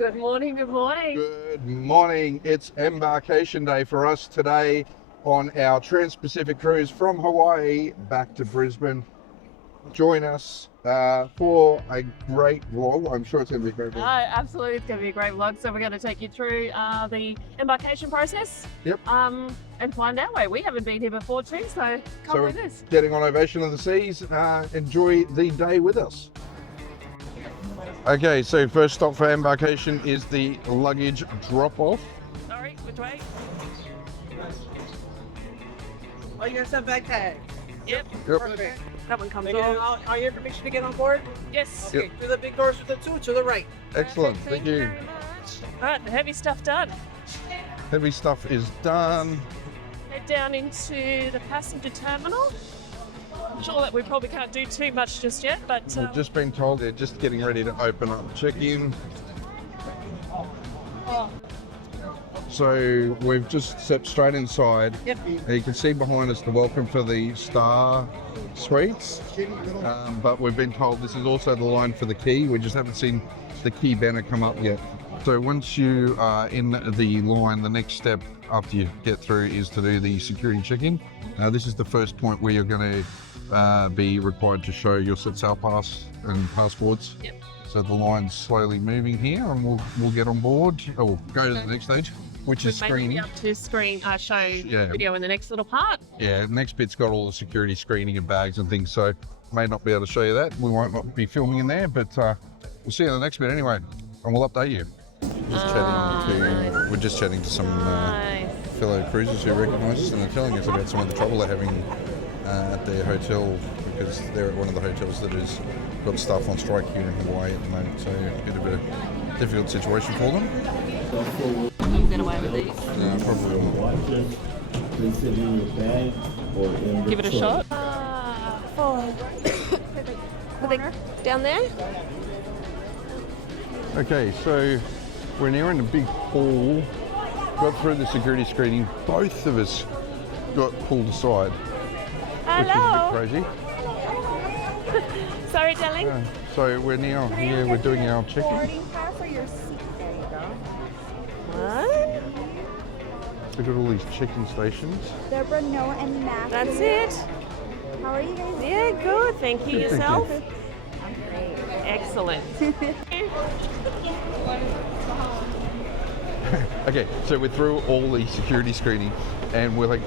Good morning, good morning. Good morning. It's embarkation day for us today on our Transpacific Cruise from Hawaii back to Brisbane. Join us for a great vlog. I'm sure it's going to be a great vlog. Absolutely, it's going to be a great vlog. So we're going to take you through the embarkation process. Yep. And find our way. We haven't been here before too, so come with us. Getting on Ovation of the Seas. Enjoy the day with us. Okay, so first stop for embarkation is the luggage drop-off. Sorry, which way? Oh, you got some backpack? Yep. Perfect. That one comes All off. your information to get on board? Yes. Okay, Yep. through the big doors with the two to the right. Excellent, thank you. Very much. All right, the heavy stuff done. Heavy stuff is done. Head down into the passenger terminal. I'm sure that we probably can't do too much just yet, but We've just been told they're just getting ready to open up check-in. So we've just stepped straight inside. Yep. And you can see behind us the welcome for the Star Suites. But we've been told this is also the line for the key. We just haven't seen the key banner come up yet. So once you are in the line, the next step after you get through is to do the security check-in. This is the first point where you're going to be required to show your set sail pass and passports. Yep. So the line's slowly moving here, and we'll get on board. Oh, we'll go to the next stage, which is screening. Maybe up to show video in the next little part. Yeah, the next bit's got all the security screening and bags and things, so may not be able to show you that. We won't not be filming in there, but we'll see you in the next bit anyway, and we'll update you. We're just chatting to some fellow cruisers who recognise us, and they're telling us about some of the trouble they're having at their hotel, because they're at one of the hotels that has got staff on strike here in Hawaii at the moment, so a bit of a difficult situation for them. I'll get away with these. No, probably won't. Give it a shot. Down there? Okay, so we're now in a big hall. Got through the security screening. Both of us got pulled aside, Hello. which is a bit crazy. Sorry, darling. So we're now here. We're doing our check-in. Boarding pass for your seat. There you go. What? We've got all these check-in stations. Deborah, Noah, and Matthew. That's it. How are you guys? Yeah, good. Thank you. Good, thank Yourself? I'm great. Excellent. Okay, so we're through all the security screening, and we're like,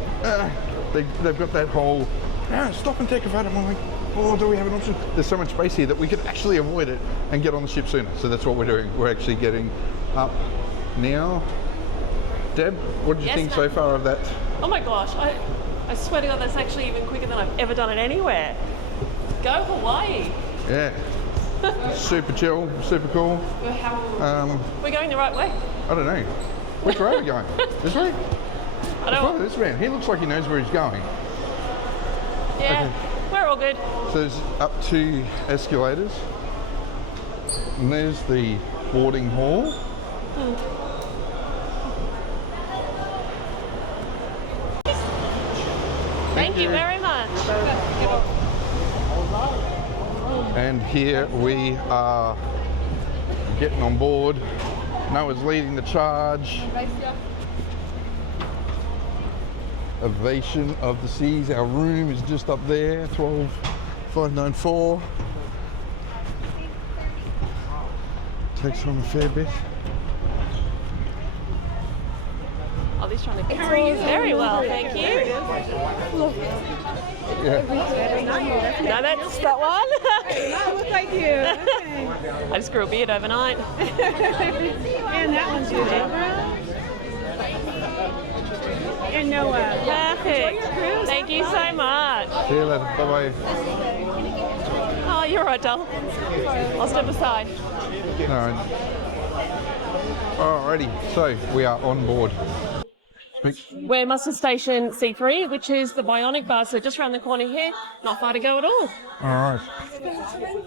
they've got that whole stop and take a photo. I'm like, oh, do we have an option? There's so much space here that we could actually avoid it and get on the ship sooner. So that's what we're doing. We're actually getting up now. Deb, what did you think so far of that? Oh my gosh, I swear to God, that's actually even quicker than I've ever done it anywhere. Go Hawaii. Yeah. Super chill, super cool. We're going the right way. I don't know. Which way are we going? This way? I don't Follow this man. He looks like he knows where he's going. Yeah, we're all good. So there's up 2 escalators. And there's the boarding hall. Thank you very much. And here we are getting on board. Noah's leading the charge. Ovation of the Seas. Our room is just up there, 12594. Takes on a fair bit. Oh, these trying to get very well, thank you. Yeah. No, that's that one. That looks like you. I just grew a beard overnight. And that one's you, Deborah. And Noah. Perfect. Thank you so much. See you later. Bye-bye. Oh, you're right, doll. I'll step aside. Alright. Alrighty, so we are on board. We're muster station C3, which is the bionic bar, so just around the corner here. Not far to go at all. Alright.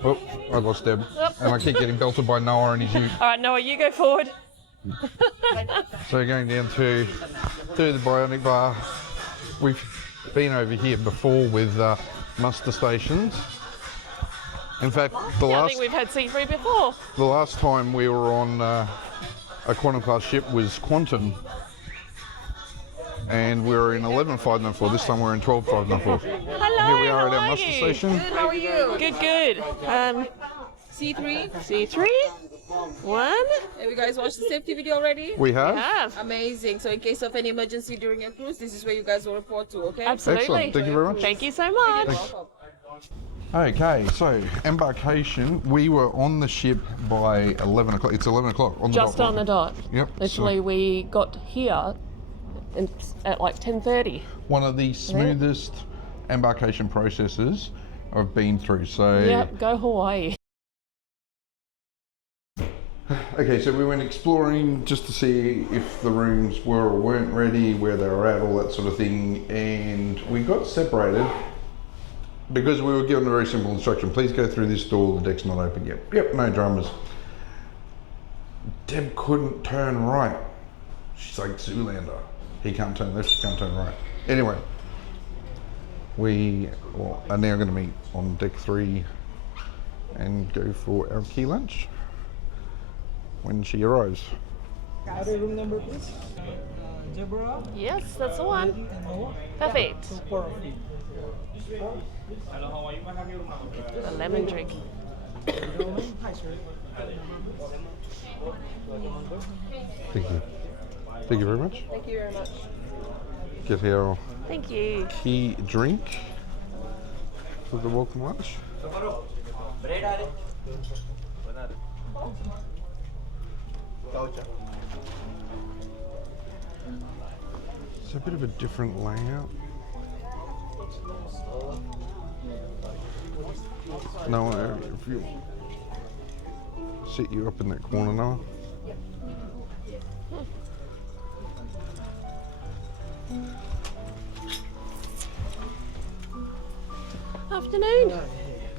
Oh, I lost Deb. And I keep getting belted by Noah and his ute. All right, Noah, you go forward. So going down to the bionic bar. We've been over here before with muster stations. In fact, the Yeah, I last think we've had C3 before. the last time we were on a Quantum class ship was Quantum, and we were in 11.594. This time we're in 12.594. Hello, Here we are how at our are muster you? station. How are you? Good, good. C3. C3? One? Have you guys watched the safety video already? We have. Have. Amazing. So in case of any emergency during a cruise, this is where you guys will report to, okay? Absolutely. Excellent. Thank you very much. Thank you so much. Welcome. Okay, so Embarkation. We were on the ship by 11 o'clock. It's 11 o'clock on the Just dot. on the dot. Yep. Literally, we got here at like 10:30. One of the smoothest embarkation processes I've been through. So Yep, go Hawaii. okay, so we went exploring just to see if the rooms were or weren't ready, where they were at, all that sort of thing, and we got separated because we were given a very simple instruction: please go through this door, the deck's not open yet. Yep, no dramas. Deb couldn't turn right. She's like Zoolander. He can't turn left, she can't turn right. Anyway, we are now going to meet on deck 3 and go for our key lunch when she arrives. Order room number, please. Deborah. Yes, that's the one. Perfect. A lemon drink. Thank you. Thank you very much. Thank you very much. Get our Thank you. key drink for the welcome lunch. It's a bit of a different layout. No, if you sit you up in that corner now. Afternoon.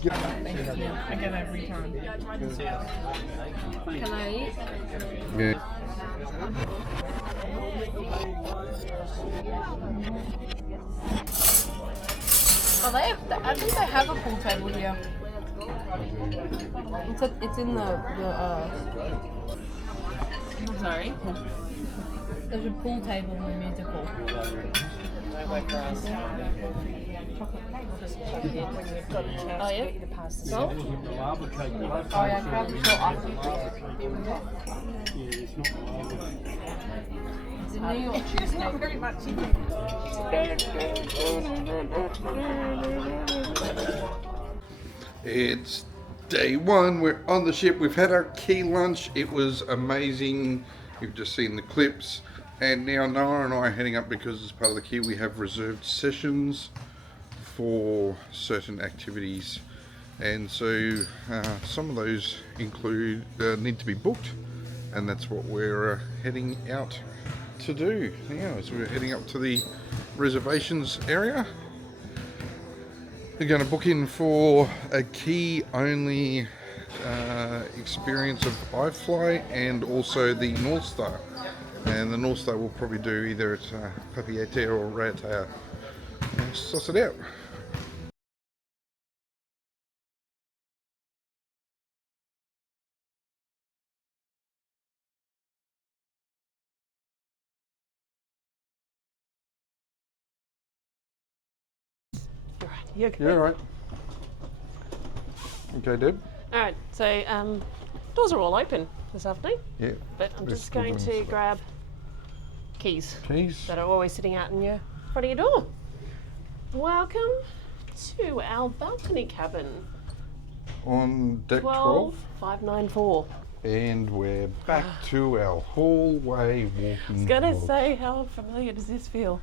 I get every time. Can I eat? Yeah. Oh, I think they have a pool table here. It's in the Sorry. there's a pool table in the musical. Oh, yeah? Salt? Oh yeah, crab is so awesome. It's a New York cheesecake. Very much. It's day 1. We're on the ship. We've had our key lunch. It was amazing. You've just seen the clips. And now Noah and I are heading up because as part of the key we have reserved sessions for certain activities. And so some of those include need to be booked, and that's what we're heading out to do now. So we're heading up to the reservations area. We're going to book in for a key only experience of iFly and also the North Star. And the North Star will probably do either at Papeete or Raiatea. Suss it out. You're good. Yeah, right. Okay, Deb. All right, so doors are all open this afternoon, Yeah. but I'm Let's just going put to them in. grab keys Keys. that are always sitting out in your front of your door. Welcome to our balcony cabin, On deck 12. 12594. And we're back to our hallway walking. I was gonna tour. say, how familiar does this feel?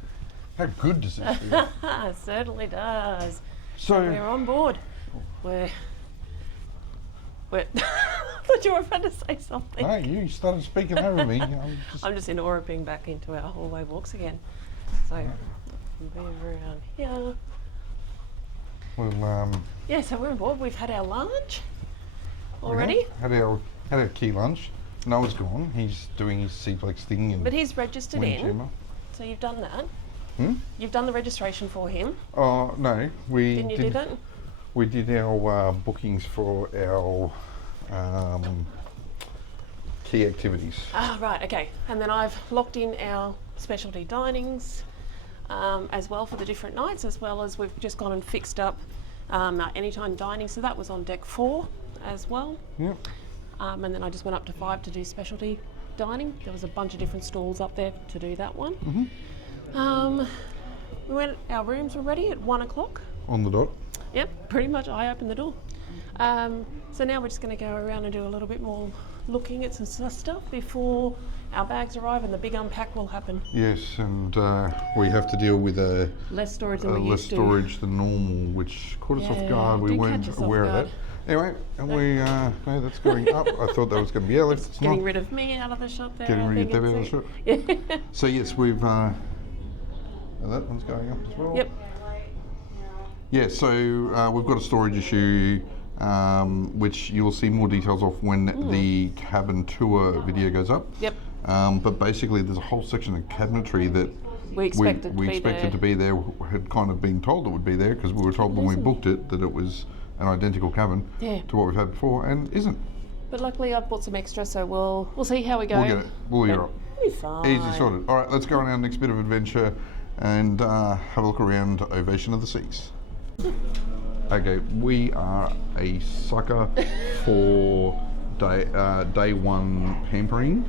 How good does this feel? It certainly does. So, We're on board. We're I thought you were about to say something. no, you started speaking over me. I'm just in awe of being back into our hallway walks again. So, move around here. Well, Yeah, so we're on board. We've had our lunch already. had our key lunch. Noah's gone. He's doing his Cplex thing. And But he's registered wind in. jammer. So you've done that. Hmm? You've done the registration for him. Oh no, we Didn't you do that? We did our bookings for our key activities. Ah, right, okay. And then I've locked in our specialty dinings as well for the different nights, as well as we've just gone and fixed up our anytime dining. So that was on deck 4 as well. Yep. And then I just went up to 5 to do specialty dining. There was a bunch of different stalls up there to do that one. Our rooms were ready at 1 o'clock. On the dot. Yep, pretty much I opened the door. So now we're just going to go around and do a little bit more looking at some stuff before our bags arrive and the big unpack will happen. Yes, and we have to deal with Less storage than we less used to. storage than normal, which caught us off guard. We did weren't catch us off aware of guard. that. Anyway, and we no, that's going up. I thought that was going to be airlift. It's Getting not. rid of me out of the shop there. Getting I rid of think Debbie out of it's the it. shop. So yes, we've that one's going up as well. Yep. Yeah, so we've got a storage issue, which you'll see more details of when the cabin tour video goes up. Yep. But basically, there's a whole section of cabinetry that We expected to be there. Had kind of been told it would be there because we were told when we booked it that it was an identical cabin to what we've had before, and isn't. But luckily I've bought some extra, so we'll see how we go. We'll get it. We'll be all right. We'll be fine. Easy sorted. All right, let's go on our next bit of adventure and have a look around Ovation of the Seas. Okay, we are a sucker for day one pampering.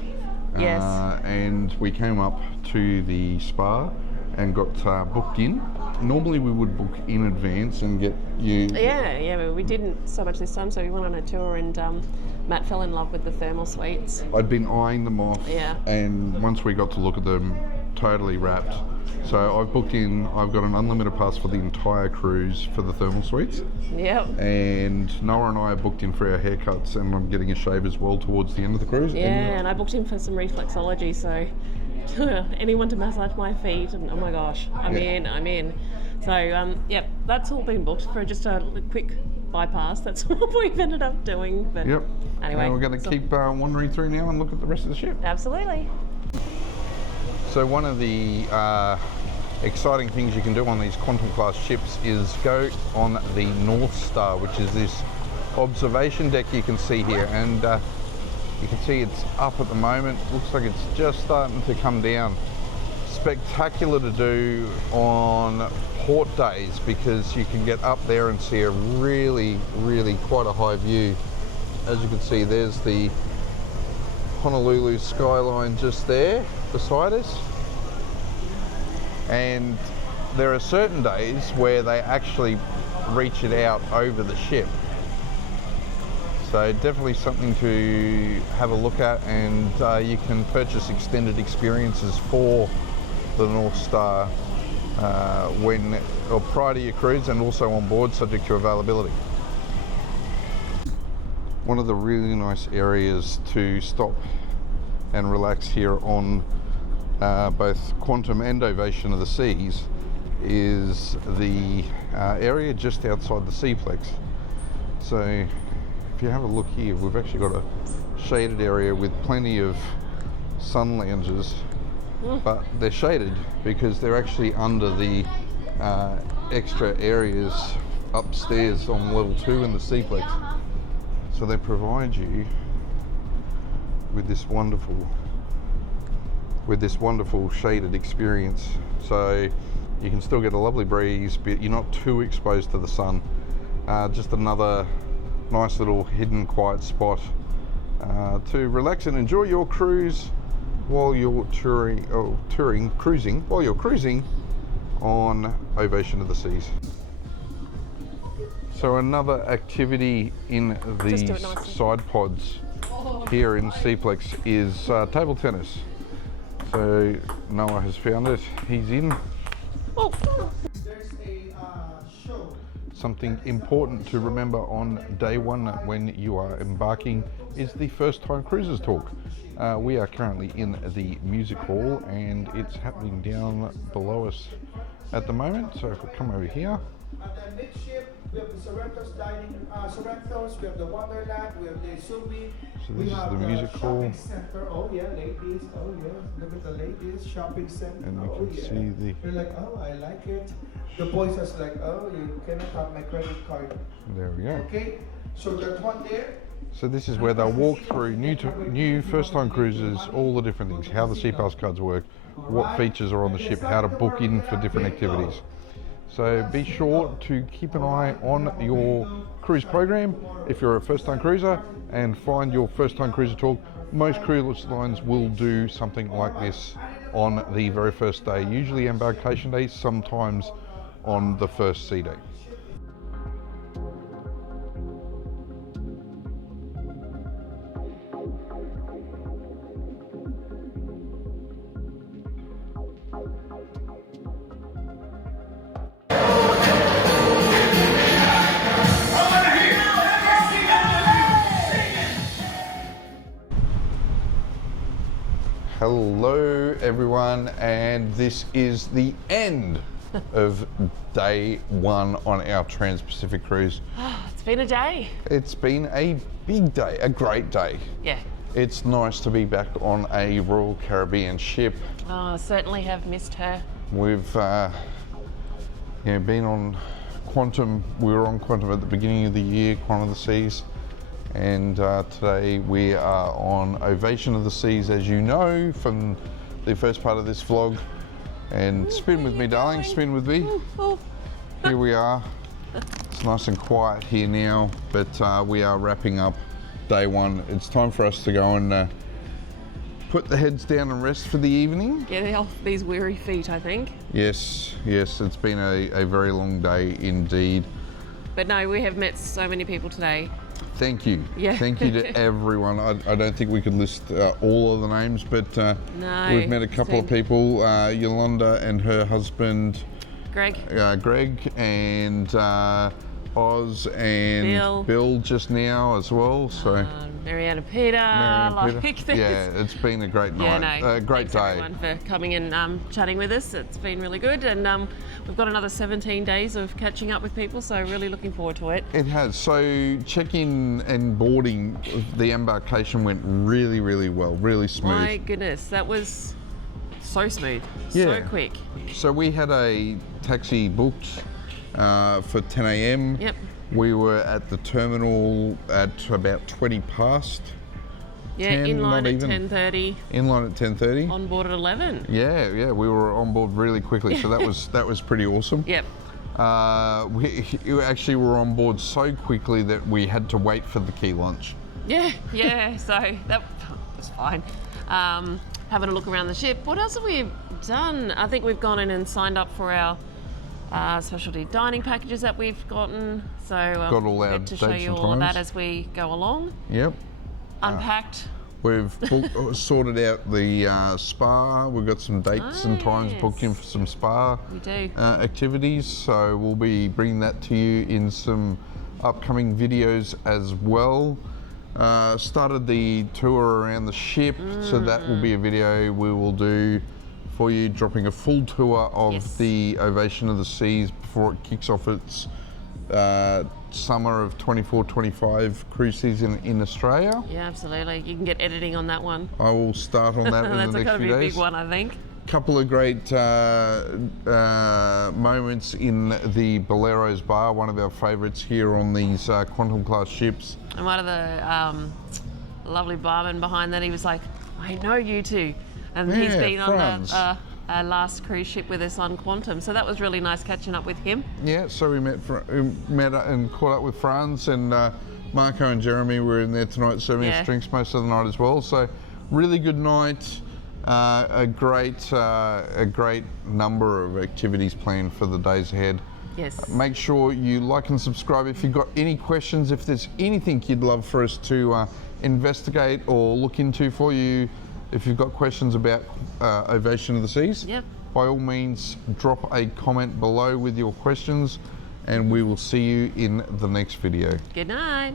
Yes. And we came up to the spa and got booked in. Normally we would book in advance and get you... Yeah, but we didn't so much this time, so we went on a tour and Matt fell in love with the thermal suites. I'd been eyeing them off, and once we got to look at them, totally wrapped. So I've booked in, I've got an unlimited pass for the entire cruise for the thermal suites. Yep. And Noah and I are booked in for our haircuts, and I'm getting a shave as well towards the end of the cruise. Yeah, and I booked in for some reflexology, so anyone to massage my feet, and oh my gosh, I'm in. So, yep, that's all been booked for just a quick bypass. That's what we've ended up doing. But Yep. Anyway. And we're going to keep wandering through now and look at the rest of the ship. Absolutely. So one of the exciting things you can do on these Quantum class ships is go on the North Star, which is this observation deck you can see here, and you can see it's up at the moment. Looks like it's just starting to come down. Spectacular to do on port days because you can get up there and see a really quite a high view. As you can see, there's the Honolulu skyline just there beside us, and there are certain days where they actually reach it out over the ship, so definitely something to have a look at. And you can purchase extended experiences for the North Star prior to your cruise, and also on board, subject to availability. One of the really nice areas to stop and relax here on both Quantum and Ovation of the Seas is the area just outside the Seaplex. So if you have a look here, we've actually got a shaded area with plenty of sun lounges, but they're shaded because they're actually under the extra areas upstairs on level 2 in the Seaplex. So they provide you with this wonderful shaded experience. So you can still get a lovely breeze, but you're not too exposed to the sun. Just another nice little hidden quiet spot to relax and enjoy your cruise while you're cruising on Ovation of the Seas. So another activity in these side pods here in Seaplex is table tennis. So Noah has found it. He's in. Oh. There's a show. Something important to remember on day one when you are embarking is the first time cruisers talk. We are currently in the music hall and it's happening down below us at the moment. So if we come over here, We have the Sorrento's dining, Sorrento's. We have the Wonderland. We have the Subi. So We this is have the music hall. shopping center. Oh yeah, ladies. Oh yeah, look at the ladies shopping center. And you Oh can yeah. see the- They're like, oh, I like it. The boys are like, oh, you cannot have my credit card. There we go. Okay, so that one there. So this is where they'll walk through new first-time cruisers, all the different things, how the SeaPass cards work, what features are on the ship, how to book in for different activities. So be sure to keep an eye on your cruise program if you're a first-time cruiser, and find your first-time cruiser talk. Most cruise lines will do something like this on the very first day, usually embarkation day, sometimes on the first sea day. Hello everyone, and this is the end of day one on our Transpacific Cruise. It's been a day. It's been a big day, a great day. Yeah. It's nice to be back on a Royal Caribbean ship. Oh, certainly have missed her. We've been on Quantum. We were on Quantum at the beginning of the year, Quantum of the Seas. And today we are on Ovation of the Seas, as you know from the first part of this vlog. And spin with me, darling, spin with me. Here we are. It's nice and quiet here now, but we are wrapping up day one. It's time for us to go and put the heads down and rest for the evening. Get off these weary feet, I think. Yes, it's been a very long day indeed. But no, we have met so many people today. Thank you. Yeah. Thank you to everyone. I don't think we could list all of the names, but No, we've met a couple of people. Yolanda and her husband, Greg. Greg, and Oz and Bill just now as well. So Marianne and Peter. Marianne and Peter. Like Yeah, it's been a great night. Yeah, no. Great Thanks day. everyone for coming and chatting with us. It's been really good, and we've got another 17 days of catching up with people, so really looking forward to it. It has. So check-in and boarding, the embarkation went really, really well, really smooth. My goodness, that was so smooth, Yeah. so quick. So we had a taxi booked for 10 a.m. Yep. We were at the terminal at about 20 past. Yeah, 10, in line not at even. 10:30. In line at 10:30. On board at 11. Yeah, we were on board really quickly, so that was pretty awesome. Yep. We actually were on board so quickly that we had to wait for the key lunch. Yeah. So that was fine. Having a look around the ship. What else have we done? I think we've gone in and signed up for our specialty dining packages that we've gotten. So Got all our get to show dates you and all of that times. as we go along. Yep. Unpacked. We've sorted out the spa. We've got some dates and times booked in for some spa We do. activities. So we'll be bringing that to you in some upcoming videos as well. Started the tour around the ship, so that will be a video we will do for you, dropping a full tour of Yes. the Ovation of the Seas before it kicks off its summer of 24-25 cruise season in Australia. Yeah, absolutely. You can get editing on that one. I will start on that in That's the next going to few be a days. big one, I think. Couple of great moments in the Bolero's bar, one of our favourites here on these Quantum class ships. And one of the lovely barman behind that, he was like, I know you two. And he's Yeah, been Franz. on the last cruise ship with us on Quantum. So that was really nice catching up with him. Yeah, so we met and caught up with Franz, and Marco and Jeremy were in there tonight serving us drinks most of the night as well. So really good night. A great number of activities planned for the days ahead. Yes. Make sure you like and subscribe if you've got any questions. If there's anything you'd love for us to investigate or look into for you, if you've got questions about Ovation of the Seas, by all means drop a comment below with your questions, and we will see you in the next video. Good night.